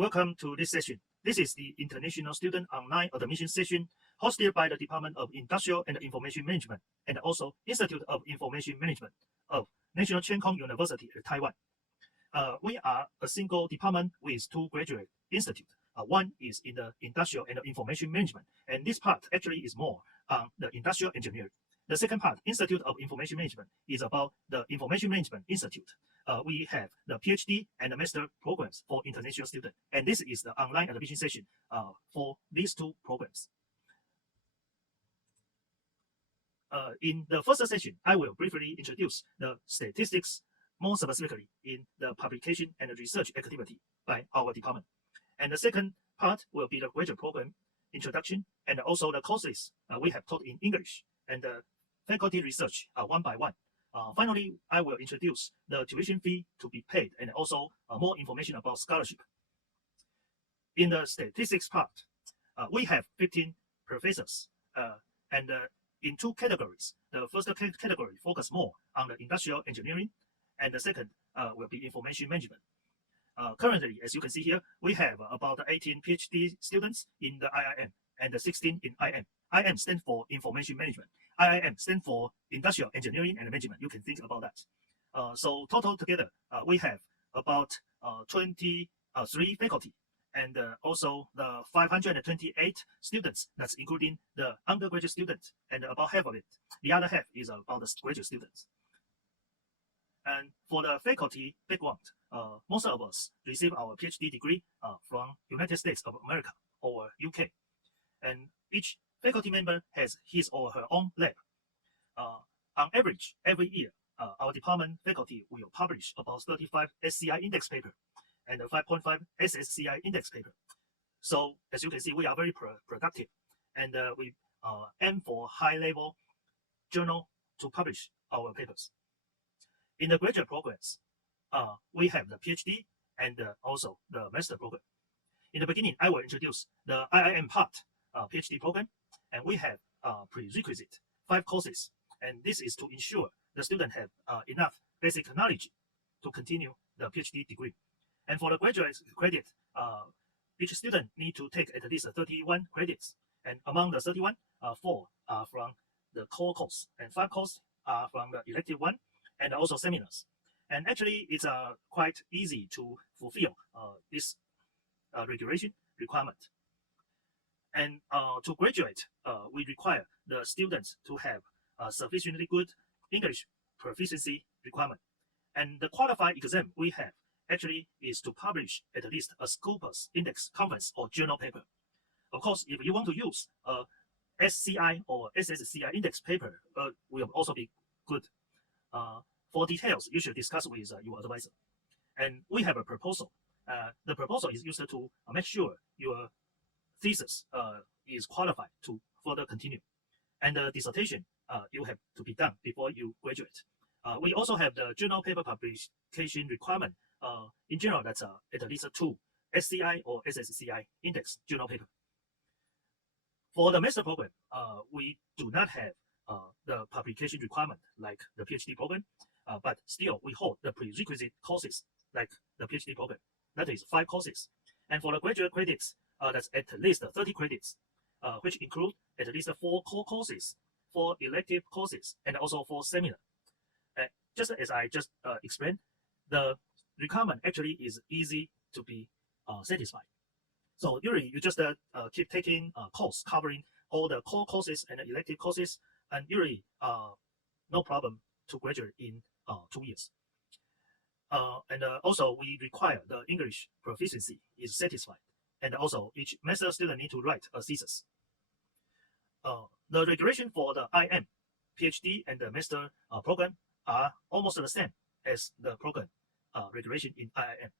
Welcome to this session. This is the International Student Online Admission Session hosted by the Department of Industrial and Information Management and also Institute of Information Management of National Cheng Kung University at Taiwan. We are a single department with two graduate institutes. One is in the Industrial and Information Management, and this part actually is more on the industrial engineering. The second part, Institute of Information Management, is about the Information Management Institute. We have the PhD and the master programs for international students, and this is the online admission session for these two programs. In the first session, I will briefly introduce the statistics, more specifically in the publication and research activity by our department. And the second part will be the graduate program introduction and also the courses we have taught in English and the faculty research one by one. Finally, I will introduce the tuition fee to be paid and also more information about scholarship. In the statistics part, we have 15 professors and in two categories. The first category focus more on the industrial engineering, and the second will be information management. Currently, as you can see here, we have about 18 PhD students in the IIM and 16 in IM. IM stands for Information Management. IIM stands for Industrial Engineering and Management. You can think about that. So total together, we have about 23 faculty and also the 528 students. That's including the undergraduate students, and about half of it. The other half is about the graduate students. And for the faculty background, most of us receive our PhD degree from United States of America or UK. And each faculty member has his or her own lab. On average, every year, our department faculty will publish about 35 SCI index paper and 5.5 SSCI index paper. So as you can see, we are very productive, and we aim for high-level journal to publish our papers. In the graduate programs, we have the PhD and also the master program. In the beginning, I will introduce the IIM part PhD program, and we have prerequisite 5 courses, and this is to ensure the student have enough basic knowledge to continue the PhD degree. And for the graduate credit, each student need to take at least 31 credits, and among the 31, 4 are from the core course, and 5 courses are from the elective one, and also seminars. And actually, it's quite easy to fulfill this regulation requirement. And to graduate, we require the students to have sufficiently good English proficiency requirement. And the qualified exam we have actually is to publish at least a Scopus index conference or journal paper. Of course, if you want to use a SCI or SSCI index paper, will also be good. For details, you should discuss with your advisor. And we have a proposal. The proposal is used to make sure your thesis is qualified to further continue. And the dissertation you have to be done before you graduate. We also have the journal paper publication requirement. In general, that's at least 2 SCI or SSCI index journal paper. For the master program, we do not have the publication requirement like the PhD program, but still we hold the prerequisite courses like the PhD program. That is 5 courses. And for the graduate credits, that's at least 30 credits, which include at least 4 core courses, 4 elective courses, and also 4 seminars. Just as I just explained, the requirement actually is easy to be satisfied. So usually you just keep taking a course covering all the core courses and elective courses, and usually no problem to graduate in 2 years. And also we require the English proficiency is satisfied, and also each master student need to write a thesis. The regulation for the IM, PhD, and the master program are almost the same as the program regulation in IIM.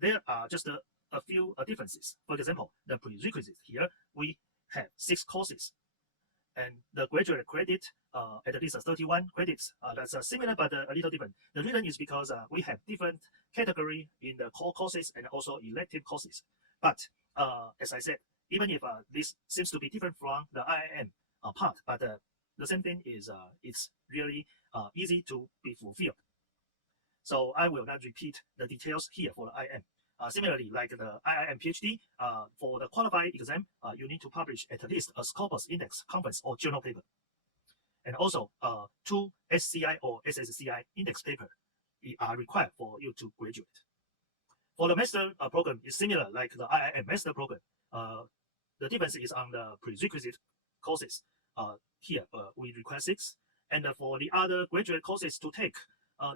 There are just a few differences. For example, the prerequisite here, we have 6 courses, and the graduate credit at least 31 credits. That's similar but a little different. The reason is because we have different category in the core courses and also elective courses. But as I said, even if this seems to be different from the IIM part, but the same thing is it's really easy to be fulfilled. So I will not repeat the details here for the IM. Similarly, like the IIM PhD, for the qualified exam, you need to publish at least a Scopus Index conference or journal paper. And also, 2 SCI or SSCI index paper are required for you to graduate. For the master program, is similar like the IIM master program. The difference is on the prerequisite courses. Here, we require 6. And for the other graduate courses to take,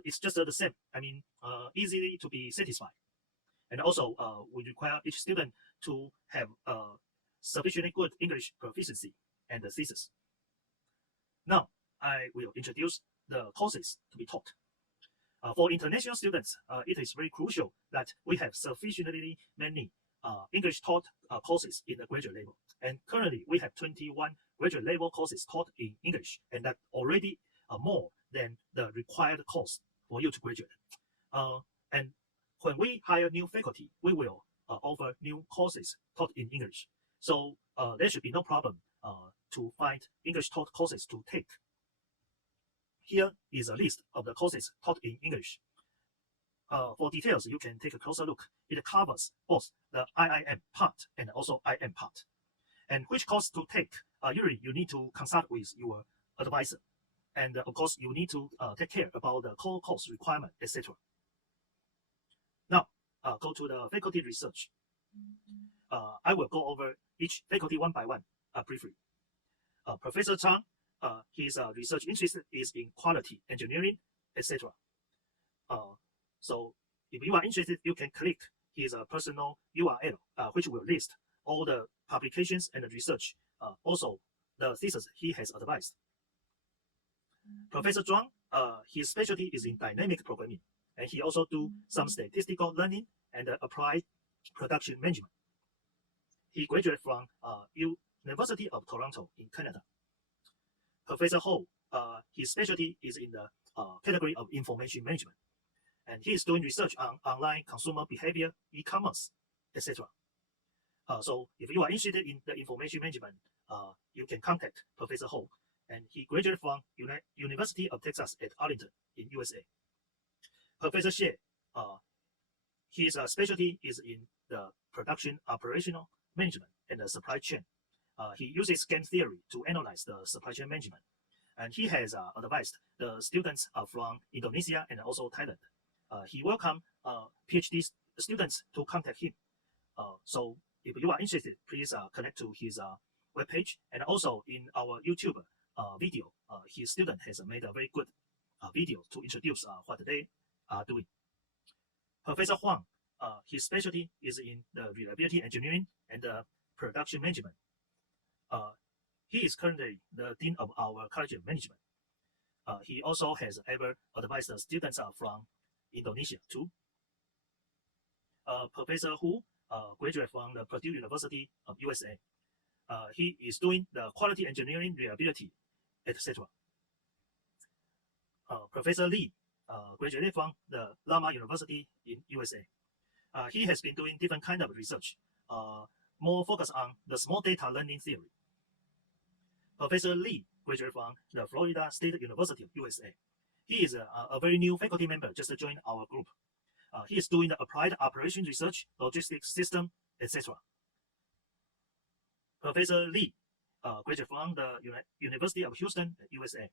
it's just the same. I mean, easily to be satisfied. And also, we require each student to have sufficiently good English proficiency and the thesis. Now, I will introduce the courses to be taught. For international students, it is very crucial that we have sufficiently many English taught courses in the graduate level. And currently, we have 21 graduate level courses taught in English, and that already more than the required course for you to graduate. And when we hire new faculty, we will offer new courses taught in English. So there should be no problem to find English taught courses to take. Here is a list of the courses taught in English. For details, you can take a closer look. It covers both the IIM part and also IM part. And which course to take, usually you need to consult with your advisor. And of course, you need to take care about the core course requirement, etc. Now, go to the faculty research. I will go over each faculty one by one briefly. Professor Chang, his research interest is in quality engineering, etc. So if you are interested, you can click his personal URL, which will list all the publications and the research, also the thesis he has advised. Professor Zhuang, his specialty is in dynamic programming, and he also do some statistical learning and applied production management. He graduated from University of Toronto in Canada. Professor Ho, his specialty is in the category of information management, and he is doing research on online consumer behavior, e-commerce, etc. So if you are interested in the information management, you can contact Professor Ho, and he graduated from University of Texas at Arlington in USA. Professor Xie, his specialty is in the production operational management and the supply chain. He uses game theory to analyze the supply chain management. And he has advised the students from Indonesia and also Thailand. He welcomes PhD students to contact him. So if you are interested, please connect to his webpage. And also in our YouTube video, his student has made a very good video to introduce what they are doing. Professor Huang, his specialty is in the reliability engineering and production management. He is currently the Dean of our College of Management. He also has ever advised the students from Indonesia too. Professor Hu graduated from the Purdue University of USA. He is doing the quality engineering, reliability, etc. Professor Li graduated from the Lama University in USA. He has been doing different kind of research, more focused on the small data learning theory. Professor Li graduated from the Florida State University of USA. He is a very new faculty member, just joined our group. He is doing the applied operation research, logistics system, etc. Professor Li graduated from the University of Houston, USA.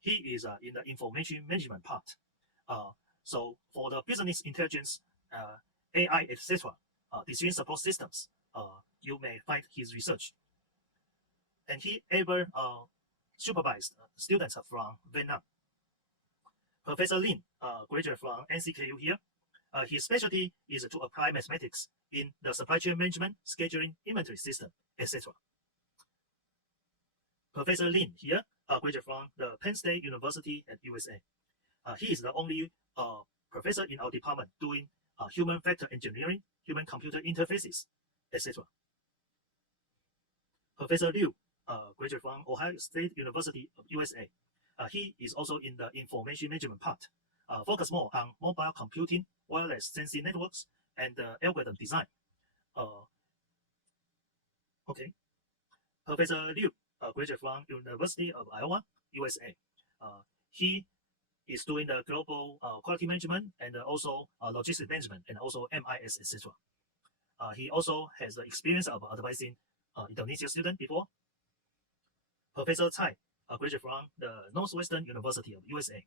He is in the information management part. So for the business intelligence, AI, etc., decision support systems, you may find his research. And he ever supervised students from Vietnam. Professor Lin graduated from NCKU here. His specialty is to apply mathematics in the supply chain management, scheduling, inventory system, etc. Professor Lin here graduated from the Penn State University at USA. He is the only professor in our department doing human factor engineering, human-computer interfaces, etc. Professor Liu graduated from Ohio State University of USA. He is also in the information management part, focus more on mobile computing, wireless sensing networks, and algorithm design. Okay. Professor Liu graduated from University of Iowa, USA. He is doing the global quality management and also logistics management and also MIS, etc. He also has the experience of advising Indonesian students before. Professor Tsai, graduate from the Northwestern University of USA.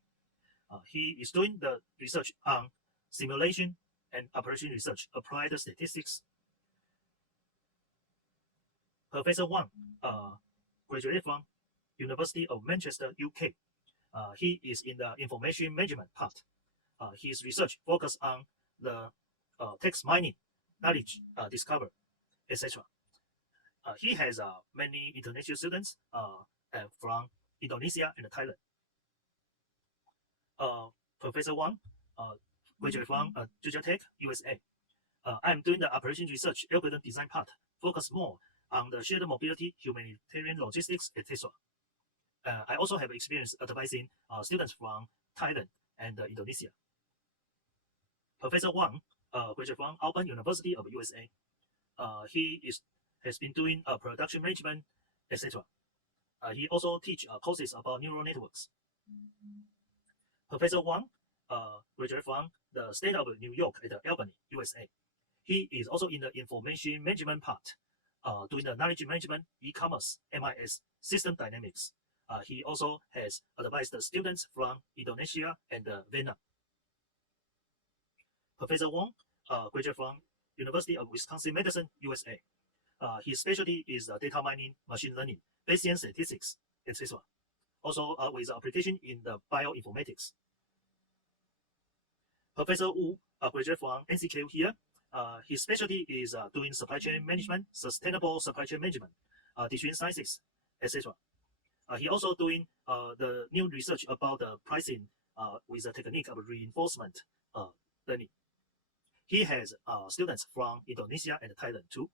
He is doing the research on simulation and operation research, applied statistics. Professor Wang, graduated from University of Manchester, UK. He is in the information management part. His research focus on the text mining, knowledge discovery, etc. He has many international students from Indonesia and Thailand. Professor Wang, graduate from Georgia Tech, USA. I'm doing the operation research algorithm design part, focus more on the shared mobility, humanitarian logistics, etc. I also have experience advising students from Thailand and Indonesia. Professor Wang, graduate from Auburn University of USA. He has been doing production management, etc. He also teach courses about neural networks. Professor Wang, graduate from the state of New York at Albany, USA. He is also in the information management part, doing the knowledge management, e-commerce, MIS, system dynamics. He also has advised the students from Indonesia and Vietnam. Professor Wang, graduate from University of Wisconsin-Madison, USA. His specialty is data mining, machine learning, Bayesian statistics, etc. Also with application in the bioinformatics. Professor Wu, graduate from NCQ here. His specialty is doing supply chain management, sustainable supply chain management, decision sciences, etc. He also doing the new research about the pricing with the technique of reinforcement learning. He has students from Indonesia and Thailand too.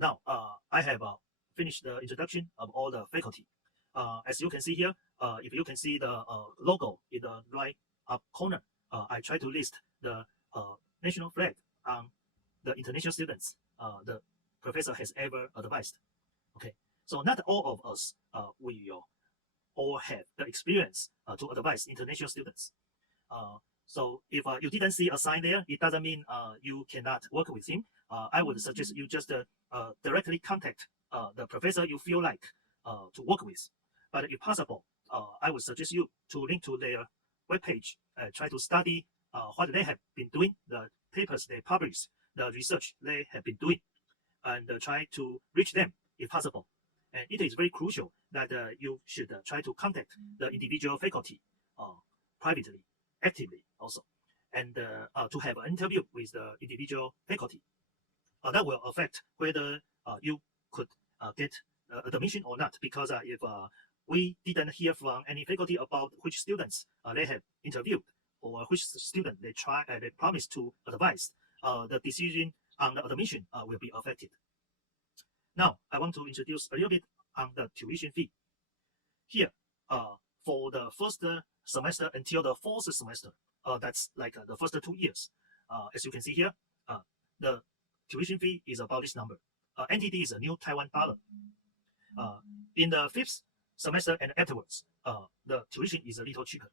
Now, I have finished the introduction of all the faculty. As you can see here, if you can see the logo in the right up corner, I try to list the national flag on the international students the professor has ever advised. Okay, so not all of us will all have the experience to advise international students. So if you didn't see a sign there, it doesn't mean you cannot work with him. I would suggest you just directly contact the professor you feel like to work with. But if possible, I would suggest you to link to their webpage, try to study what they have been doing, the papers they publish, the research they have been doing, and try to reach them if possible. And it is very crucial that you should try to contact the individual faculty privately, actively also, and to have an interview with the individual faculty. That will affect whether you could get admission or not, because if we didn't hear from any faculty about which students they have interviewed or which student they promised to advise, the decision on the admission will be affected. Now, I want to introduce a little bit on the tuition fee. Here, for the first semester until the fourth semester, that's like the first 2 years. As you can see here, the tuition fee is about this number. NTD is a new Taiwan dollar. In the fifth semester and afterwards, the tuition is a little cheaper.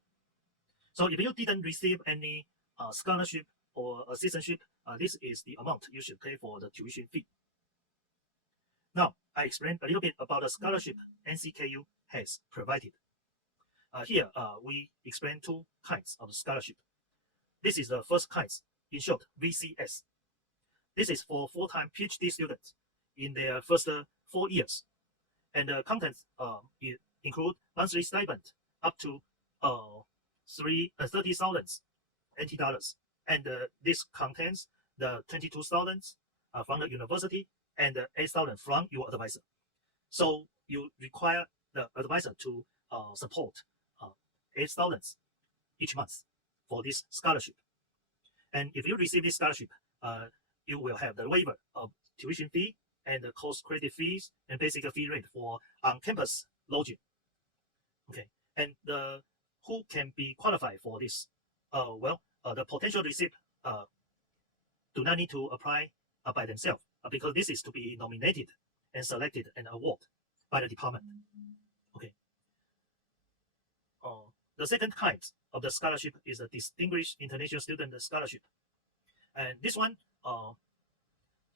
So if you didn't receive any scholarship or assistantship, this is the amount you should pay for the tuition fee. Now, I explained a little bit about the scholarship NCKU has provided. Here, we explain 2 kinds of scholarship. This is the first kind, in short, VCS. This is for full-time PhD students in their first 4 years. And the contents include monthly stipend up to 30,000 NT dollars. And this contains the 22,000 from the university and 8,000 from your advisor. So you require the advisor to support 8,000 each month for this scholarship. And if you receive this scholarship, you will have the waiver of tuition fee and the course credit fees and basic fee rate for on-campus lodging. Okay, and who can be qualified for this? The potential recipient do not need to apply by themselves because this is to be nominated and selected and awarded by the department. Okay. The second type of the scholarship is a Distinguished International Student Scholarship. And this one,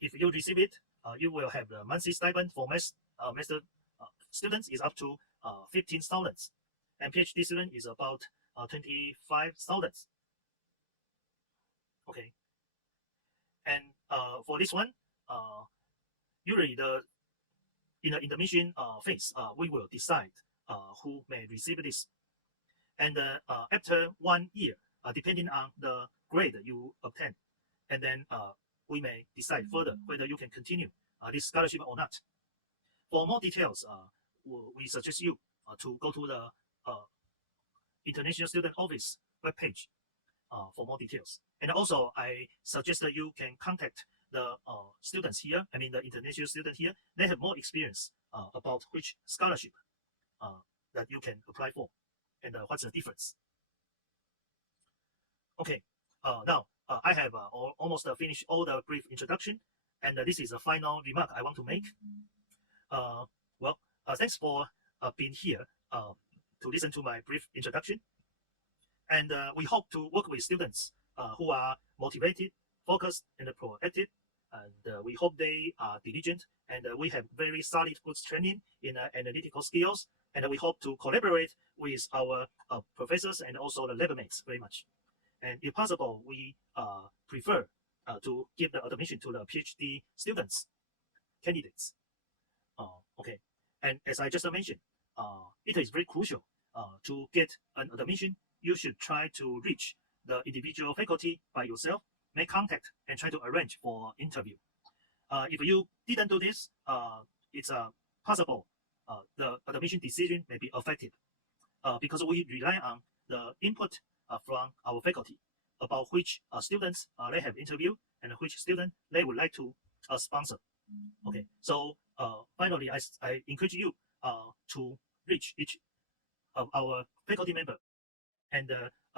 if you receive it, you will have the monthly stipend for master students is up to 15,000, and PhD student is about 25,000. Okay, and for this one, usually in the admission phase, we will decide who may receive this, and after 1 year, depending on the grade you obtain, and then we may decide further whether you can continue this scholarship or not. For more details, we suggest you to go to the International Student Office webpage for more details. And also, I suggest that you can contact the students here, I mean the international student here. They have more experience about which scholarship that you can apply for and what's the difference. Okay, now I have almost finished all the brief introduction, and this is a final remark I want to make. Well, thanks for being here to listen to my brief introduction. And we hope to work with students who are motivated, focused, and proactive. And we hope they are diligent, and we have very solid good training in analytical skills. And we hope to collaborate with our professors and also the lab mates very much. And if possible, we prefer to give the admission to the PhD students, candidates. Okay, and as I just mentioned, it is very crucial to get an admission. You should try to reach the individual faculty by yourself, make contact, and try to arrange for interview. If you didn't do this, it's possible the admission decision may be affected because we rely on the input from our faculty about which students they have interviewed and which student they would like to sponsor. Okay, so finally, I encourage you to reach each of our faculty member. And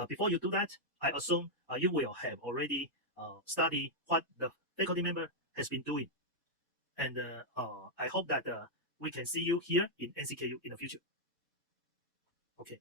before you do that, I assume you will have already studied what the faculty member has been doing. And I hope that we can see you here in NCKU in the future. Okay.